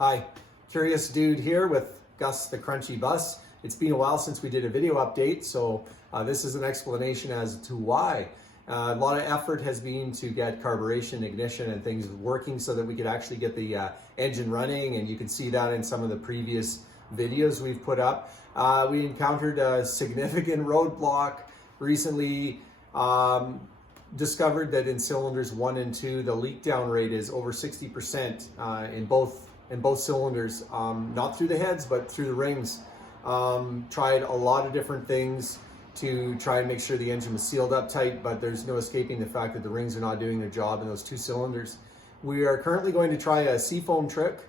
Hi, Curious Dude here with Gus the Crunchy Bus. It's been a while since we did a video update, so this is an explanation as to why. A lot of effort has been to get carburation, ignition, and things working so that we could actually get the engine running, and you can see that in some of the previous videos we've put up. We encountered a significant roadblock recently. Discovered that in cylinders 1 and 2, the leak down rate is over 60% in both cylinders, not through the heads, but through the rings. Tried a lot of different things to try and make sure the engine was sealed up tight, but there's no escaping the fact that the rings are not doing their job in those 2 cylinders. We are currently going to try a seafoam trick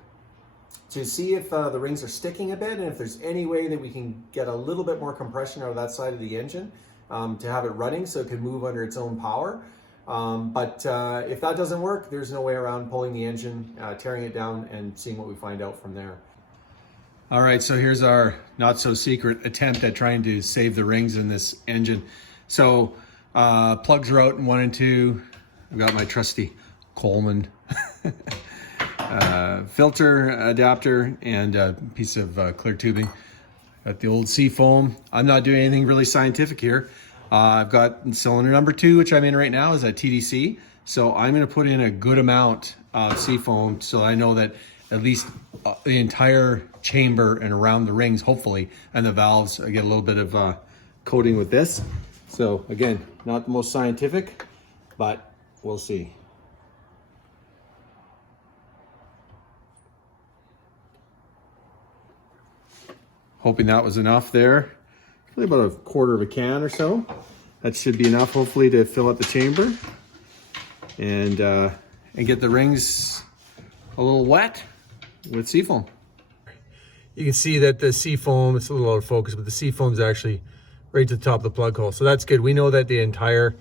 to see if the rings are sticking a bit, and if there's any way that we can get a little bit more compression out of that side of the engine to have it running so it can move under its own power. But if that doesn't work, there's no way around pulling the engine, tearing it down, and seeing what we find out from there. All right, so here's our not so secret attempt at trying to save the rings in this engine. So plugs are out in 1 and 2. I've got my trusty Coleman filter adapter and a piece of clear tubing. Got the old seafoam. I'm not doing anything really scientific here. I've got cylinder number 2, which I'm in right now, is at TDC. So I'm gonna put in a good amount of seafoam so I know that at least the entire chamber and around the rings, hopefully, and the valves, I get a little bit of coating with this. So again, not the most scientific, but we'll see. Hoping that was enough there. Probably about 1/4 of a can or so. That should be enough, hopefully, to fill up the chamber and get the rings a little wet with seafoam. You can see that the seafoam, it's a little out of focus, but the seafoam's actually right to the top of the plug hole. So that's good. We know that the entire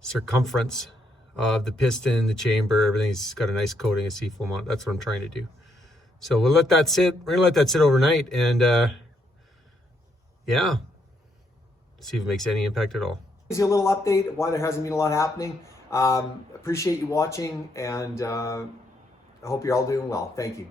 circumference of the piston, the chamber, everything's got a nice coating of seafoam on it. That's what I'm trying to do. So we'll let that sit. We're gonna let that sit overnight and yeah, see if it makes any impact at all. Gives you a little update why there hasn't been a lot happening. Appreciate you watching, and I hope you're all doing well. Thank you.